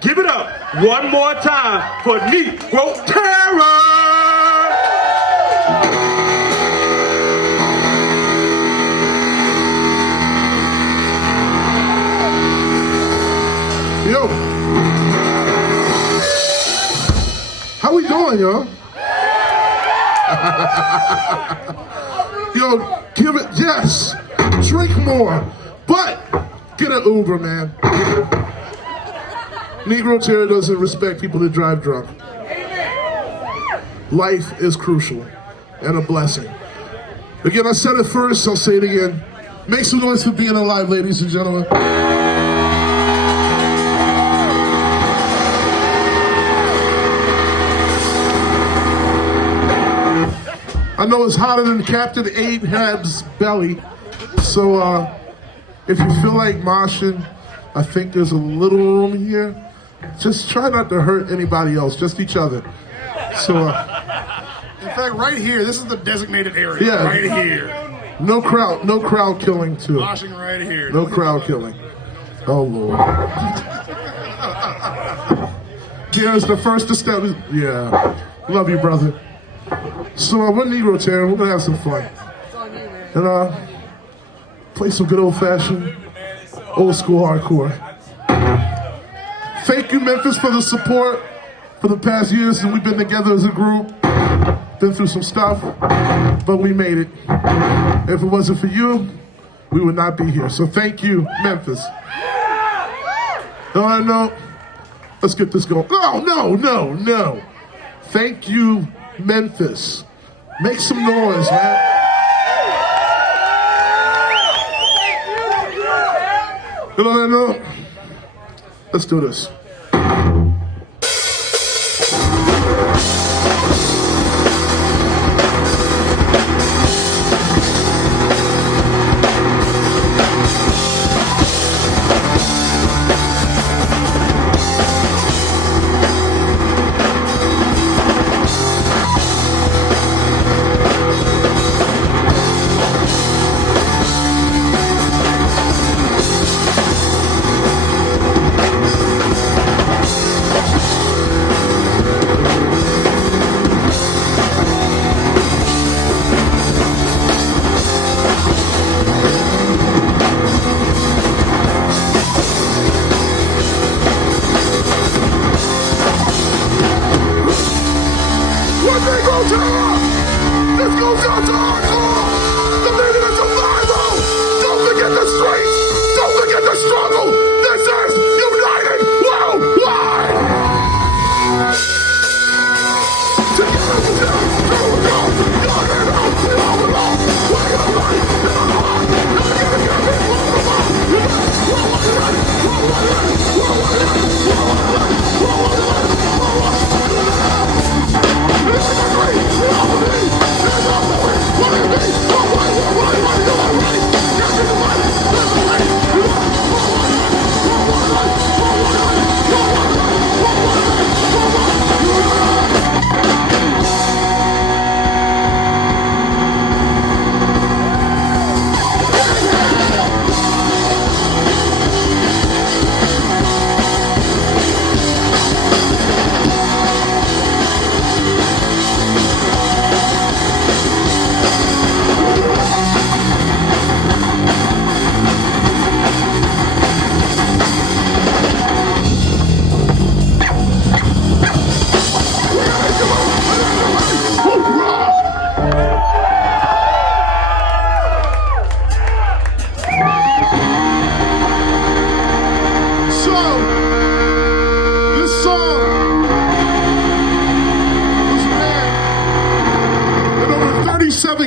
Give it up one more time for Negro Terror! Yo, how we doing, yo? Yo, give it, yes, drink more, but get an Uber, man. Negro Terror doesn't respect people that drive drunk. Life is crucial and a blessing. Again, I said it first, I'll say it again. Make some noise for being alive, ladies and gentlemen. I know it's hotter than Captain Ahab's belly, so if you feel like moshing, I think there's a little room here. Just try not to hurt anybody else, just each other. So, in fact, right here, this is the designated area. Yeah, right here. No crowd killing too. Moshing right here. No crowd killing. Oh Lord. Here's the first step. Yeah, love you, brother. So we're Negro Terror. We're gonna have some fun, and play some good old-fashioned, old-school hardcore. Thank you, Memphis, for the support for the past years, and we've been together as a group. Been through some stuff, but we made it. If it wasn't for you, we would not be here. So thank you, Memphis. No. Let's get this going. No. Thank you, Memphis. Make some noise, man. No. Let's do this.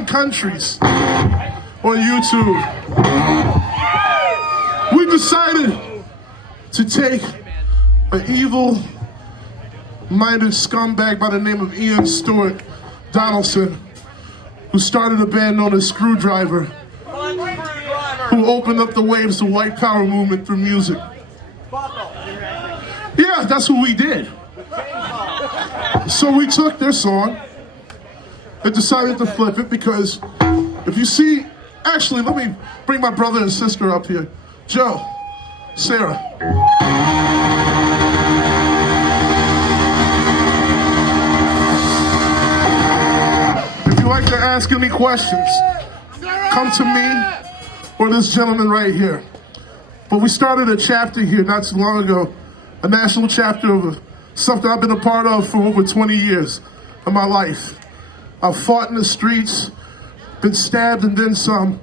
Countries on YouTube. We decided to take an evil-minded scumbag by the name of Ian Stewart Donaldson, who started a band known as Screwdriver, who opened up the waves of white power movement through music. Yeah, that's what we did. So we took their song and decided to flip it, because if you see, actually, let me bring my brother and sister up here. Joe, Sarah. asking me questions, come to me or this gentleman right here. But we started a chapter here not too long ago, a national chapter of something I've been a part of for over 20 years of my life. I've fought in the streets, been stabbed and then some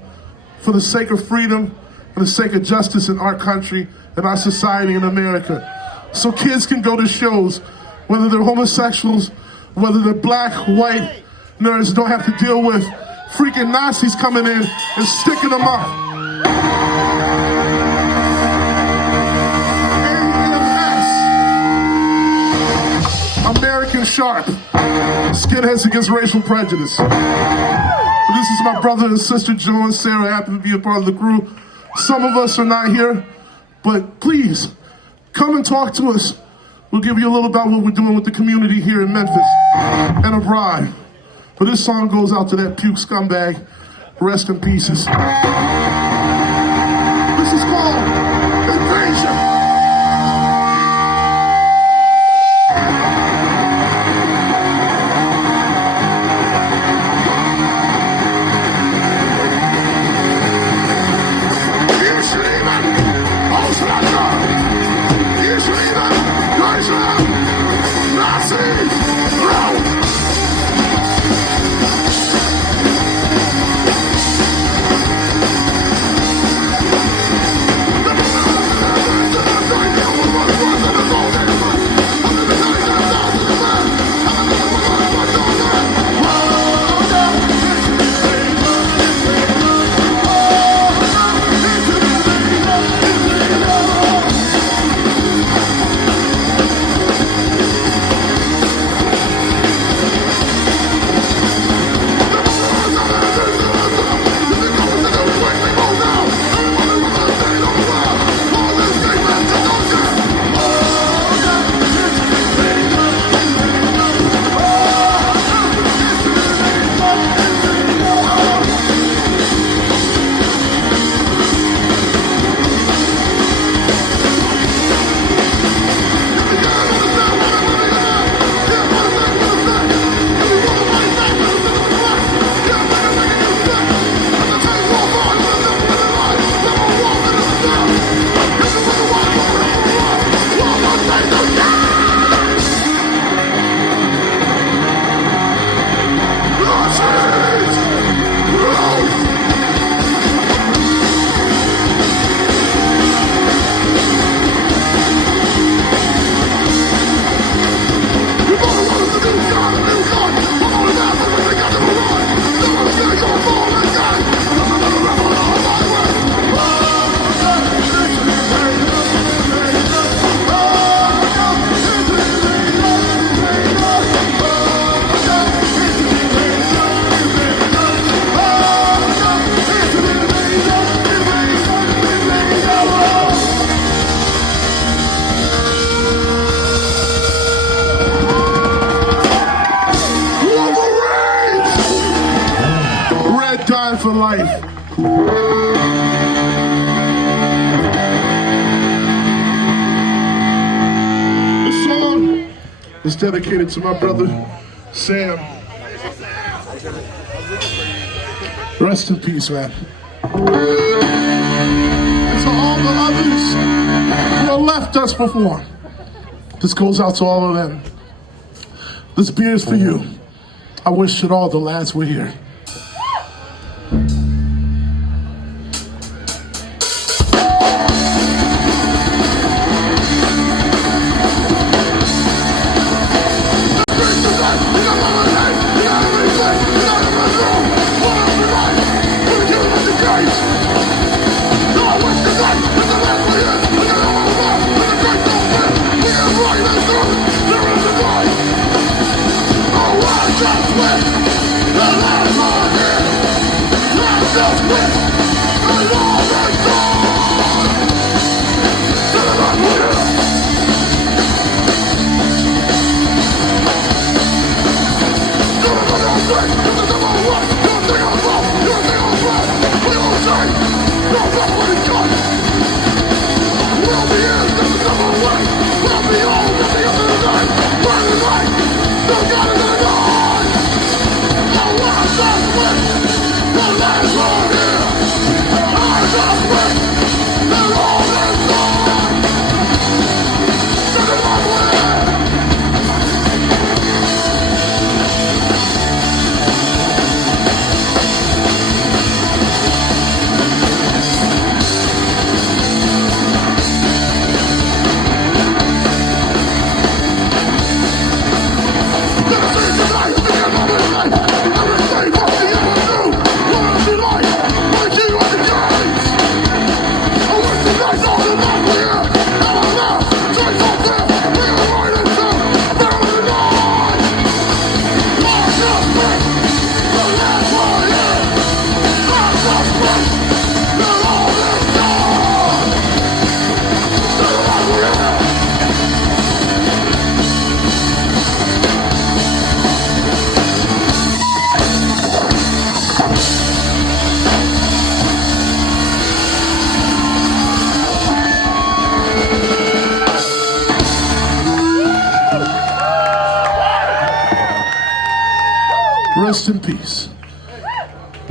for the sake of freedom and the sake of justice in our country and our society in America. So kids can go to shows, whether they're homosexuals, whether they're black, white, nerds, don't have to deal with freaking Nazis coming in and sticking them up. American Sharp, Skinheads Against Racial Prejudice. This is my brother and sister Joe and Sarah, happen to be a part of the crew. Some of us are not here, but please, come and talk to us. We'll give you a little about what we're doing with the community here in Memphis and abroad. But this song goes out to that puke scumbag. Rest in pieces. This is called Invasion. For life. This song is dedicated to my brother Sam. Rest in peace, man. And to all the others who have left us before, this goes out to all of them. This beer is for you. I wish that all the lads were here. Just with the last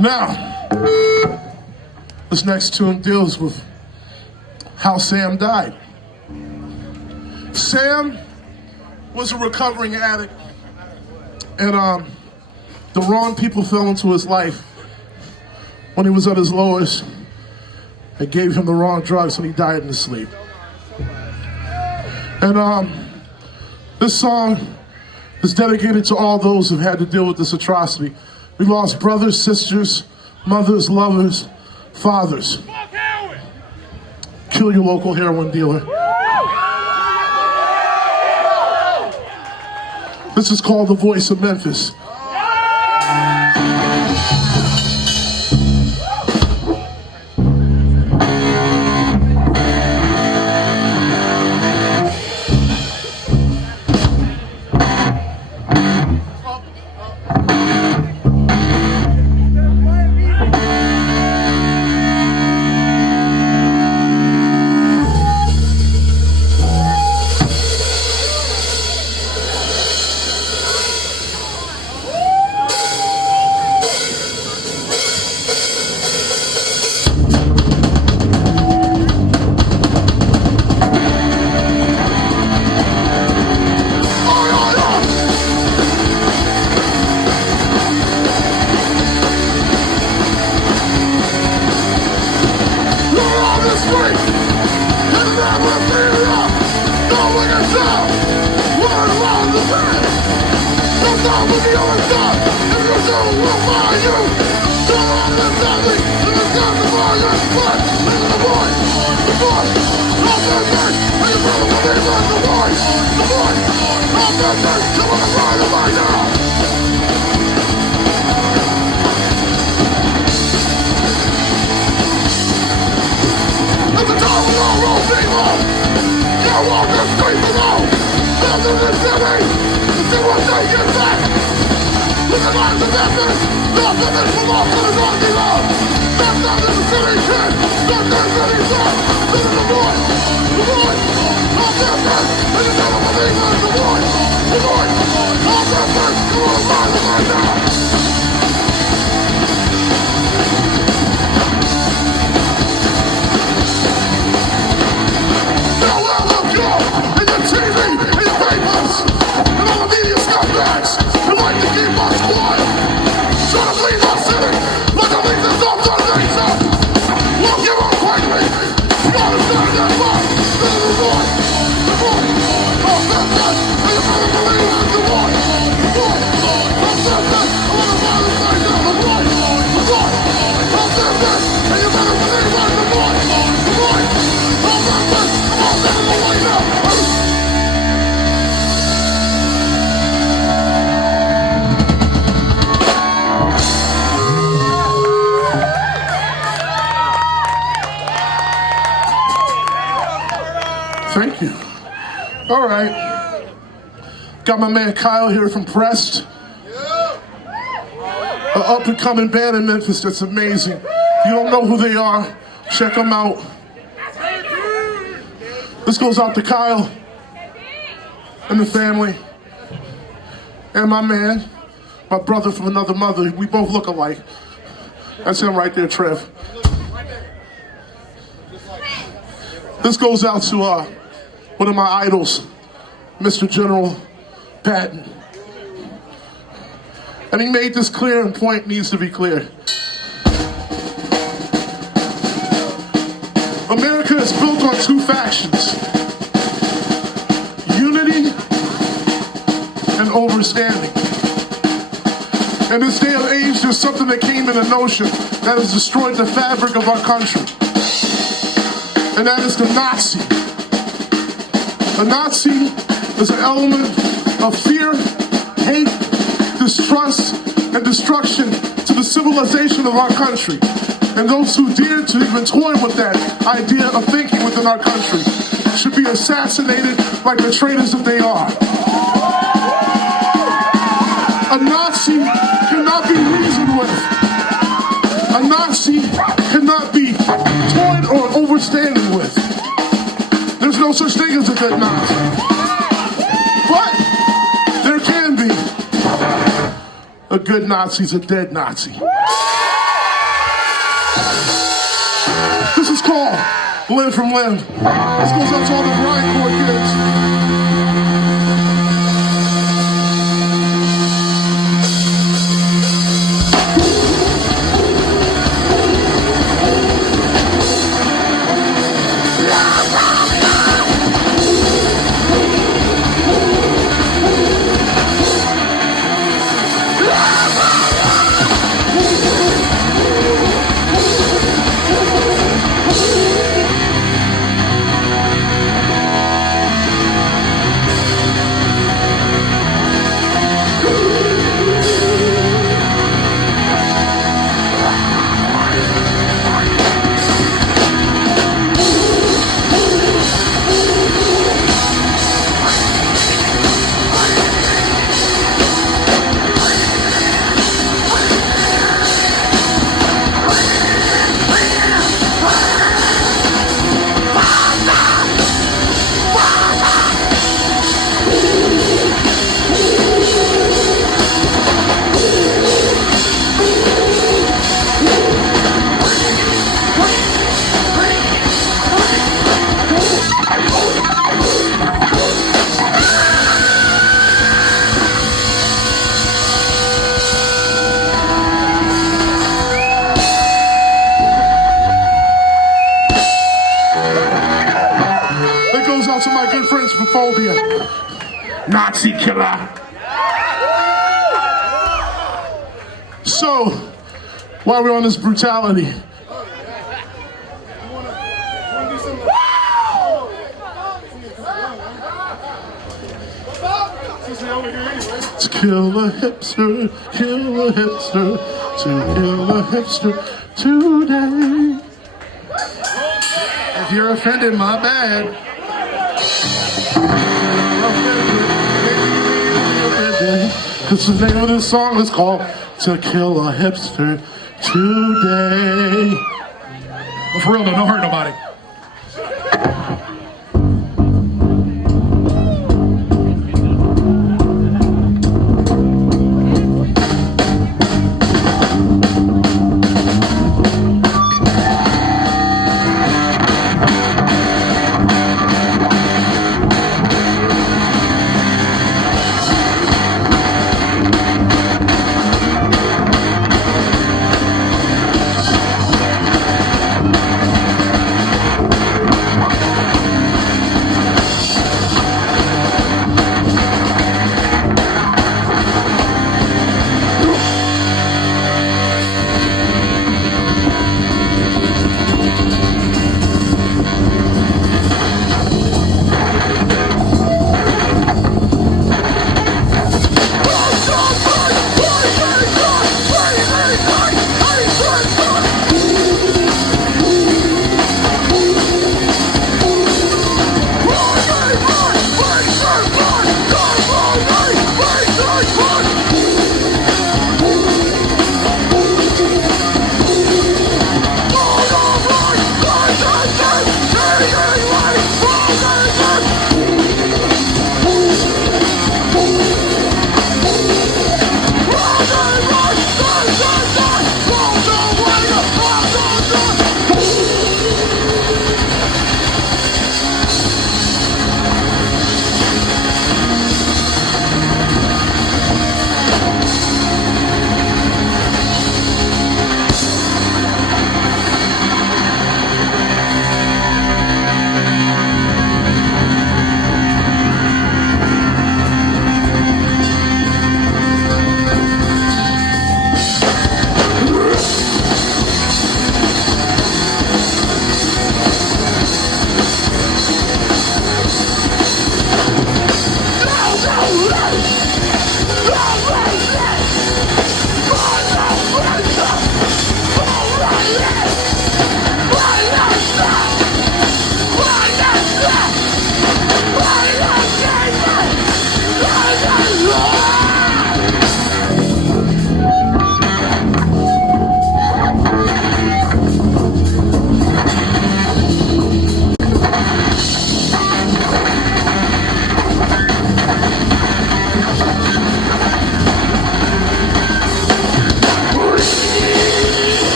Now, this next tune deals with how Sam died. Sam was a recovering addict, and the wrong people fell into his life when he was at his lowest. They gave him the wrong drugs and he died in his sleep. And this song is dedicated to all those who've had to deal with this atrocity. We lost brothers, sisters, mothers, lovers, fathers. Kill your local heroin dealer. This is called The Voice of Memphis. Thank you. All right. Got my man Kyle here from Prest. An up-and-coming band in Memphis that's amazing. If you don't know who they are, check them out. This goes out to Kyle and the family. And my man, my brother from another mother. We both look alike. That's him right there, Trev. This goes out to one of my idols, Mr. General Patton. And he made this clear, and point needs to be clear. America is built on two factions: unity and overstanding. In this day and age, there's something that came in a notion that has destroyed the fabric of our country. And that is the Nazi. The Nazi is an element of fear, hate, distrust, and destruction to the civilization of our country. And those who dare to even toy with that idea of thinking within our country should be assassinated like the traitors that they are. A Nazi cannot be reasoned with. A Nazi cannot be toyed or overstanding with. There's no such thing as a good Nazi. But there can be. A good Nazi's a dead Nazi. Live from Limb. This goes out to all the grindcore kids. To my good friends from Phobia. Nazi killer. So, while we're on this brutality, to kill a hipster, to kill a hipster today. If you're offended, my bad. Because the name of this song is called To Kill a Hipster Today. But for real though, don't hurt nobody.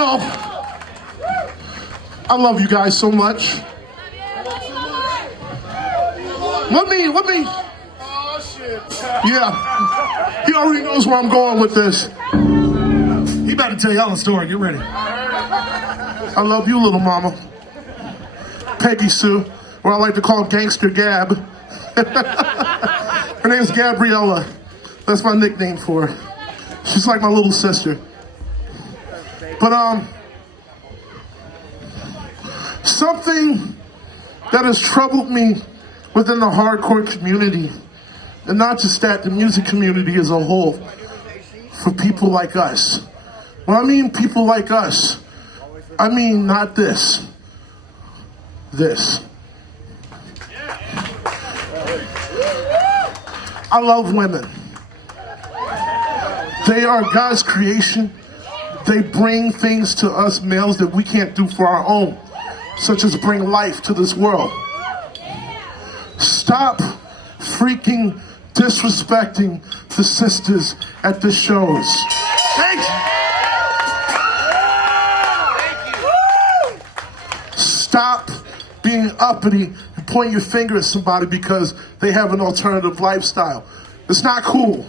Well, I love you guys so much. Let me. Oh, shit. Yeah, he already knows where I'm going with this. He about to tell y'all a story. Get ready. I love you, little mama. Peggy Sue, or I like to call Gangster Gab. Her name's Gabriella. That's my nickname for her. She's like my little sister. But something that has troubled me within the hardcore community, and not just that, the music community as a whole, for people like us. When I mean people like us, I mean not this. This. I love women. They are God's creation. They bring things to us males that we can't do for our own, such as bring life to this world. Stop freaking disrespecting the sisters at the shows. Thank you. Stop being uppity and pointing your finger at somebody because they have an alternative lifestyle. It's not cool.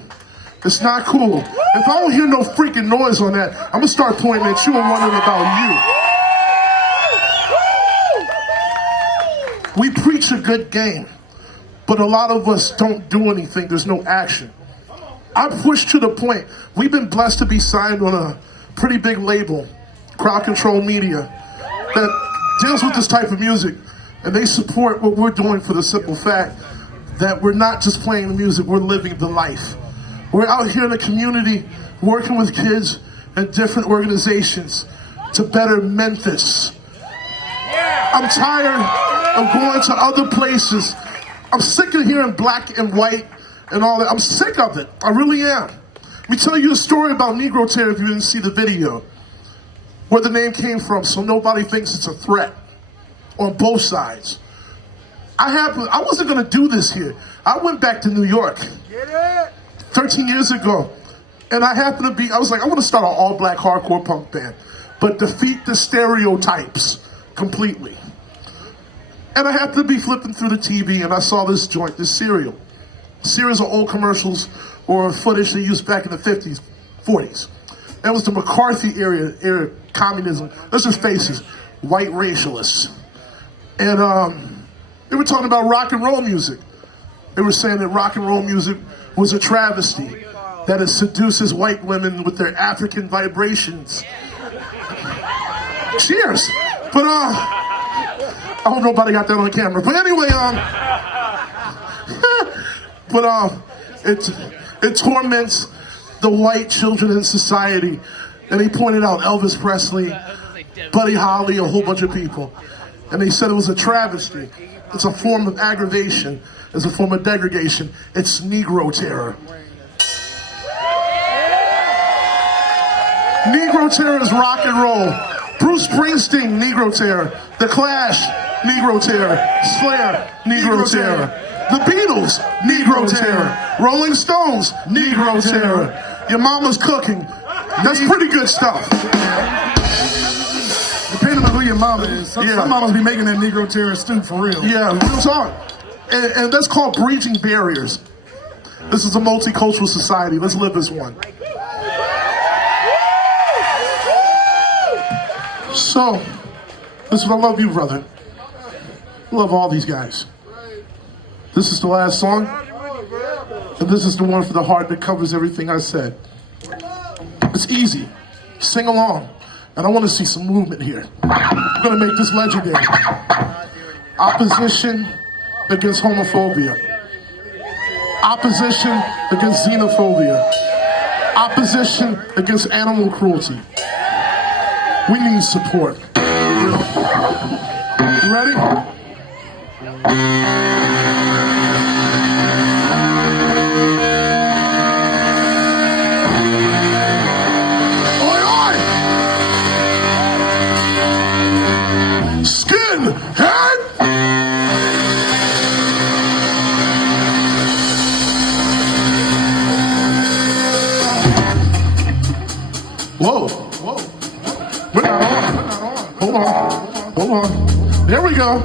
It's not cool. If I don't hear no freaking noise on that, I'm gonna start pointing at you and wondering about you. We preach a good game, but a lot of us don't do anything. There's no action. I push to the point. We've been blessed to be signed on a pretty big label, Crowd Control Media, that deals with this type of music, and they support what we're doing for the simple fact that we're not just playing the music, we're living the life. We're out here in the community working with kids and different organizations to better Memphis. I'm tired of going to other places. I'm sick of hearing black and white and all that. I'm sick of it. I really am. Let me tell you a story about Negro Terror if you didn't see the video, where the name came from, so nobody thinks it's a threat on both sides. I wasn't gonna do this here. I went back to New York 13 years ago, and I was like, I want to start an all-black hardcore punk band, but defeat the stereotypes completely. And I happened to be flipping through the TV, and I saw this joint, this cereal. Series of old commercials or footage they used back in the 50s, 40s. That was the McCarthy era communism. Let's just face it, white racialists. And they were talking about rock and roll music. They were saying that rock and roll music was a travesty, that it seduces white women with their African vibrations. Cheers. But I hope nobody got that on camera. But anyway, it torments the white children in society. And he pointed out Elvis Presley, Buddy Holly, a whole bunch of people. And they said it was a travesty. It's a form of aggravation. It's a form of degradation. It's Negro Terror. Negro Terror is rock and roll. Bruce Springsteen, Negro Terror. The Clash, Negro Terror. Slayer, Negro Terror. The Beatles, Negro Terror. Rolling Stones, Negro Terror. Your mama's cooking. That's pretty good stuff. Depending on who your mama is. Some mamas be making that Negro Terror stew for real. Yeah, real talk. And that's called breaching barriers. This is a multicultural society. Let's live as one. So, listen, I love you, brother. I love all these guys. This is the last song. And this is the one for the heart that covers everything I said. It's easy. Sing along. And I want to see some movement here. I'm going to make this legendary. Opposition against homophobia. Opposition against xenophobia. Opposition against animal cruelty. We need support. You ready? Oi, oi! Skinhead! Whoa, whoa. We're not on. Hold on. Hold on. There we go.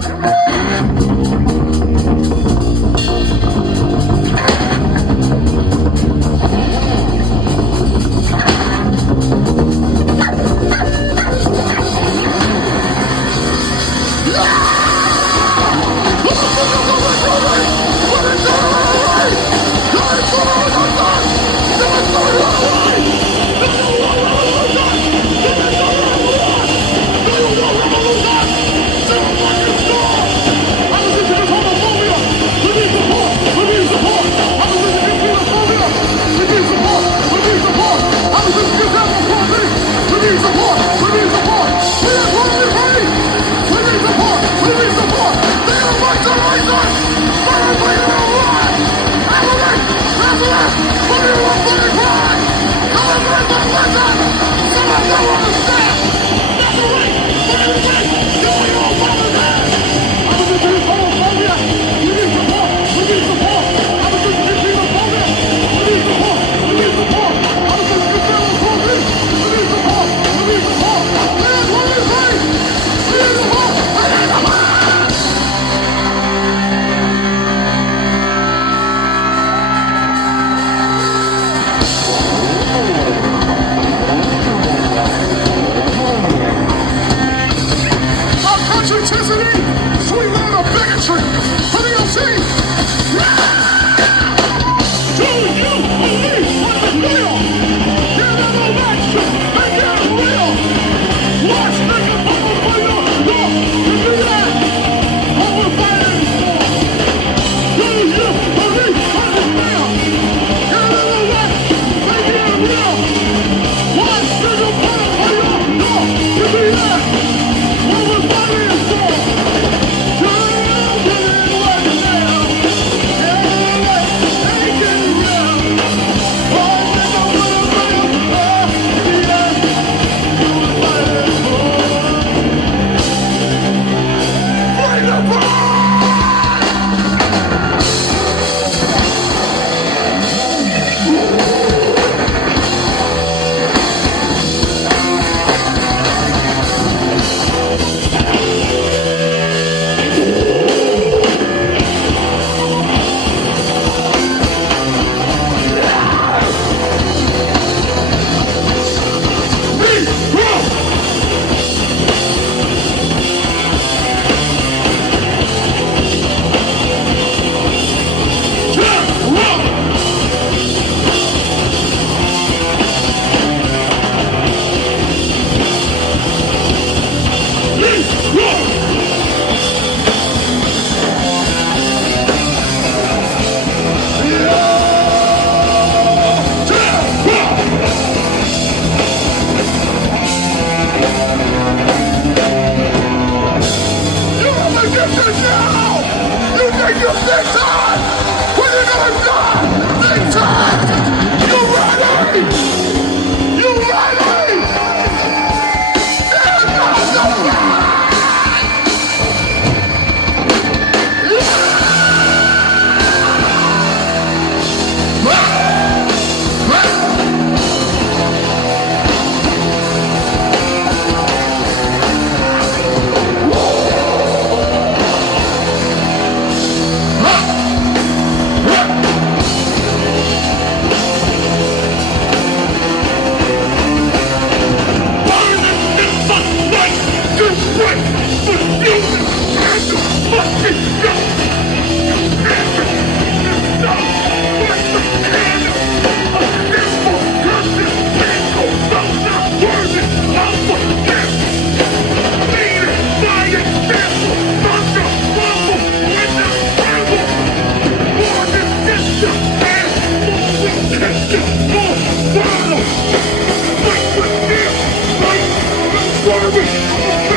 Why are we?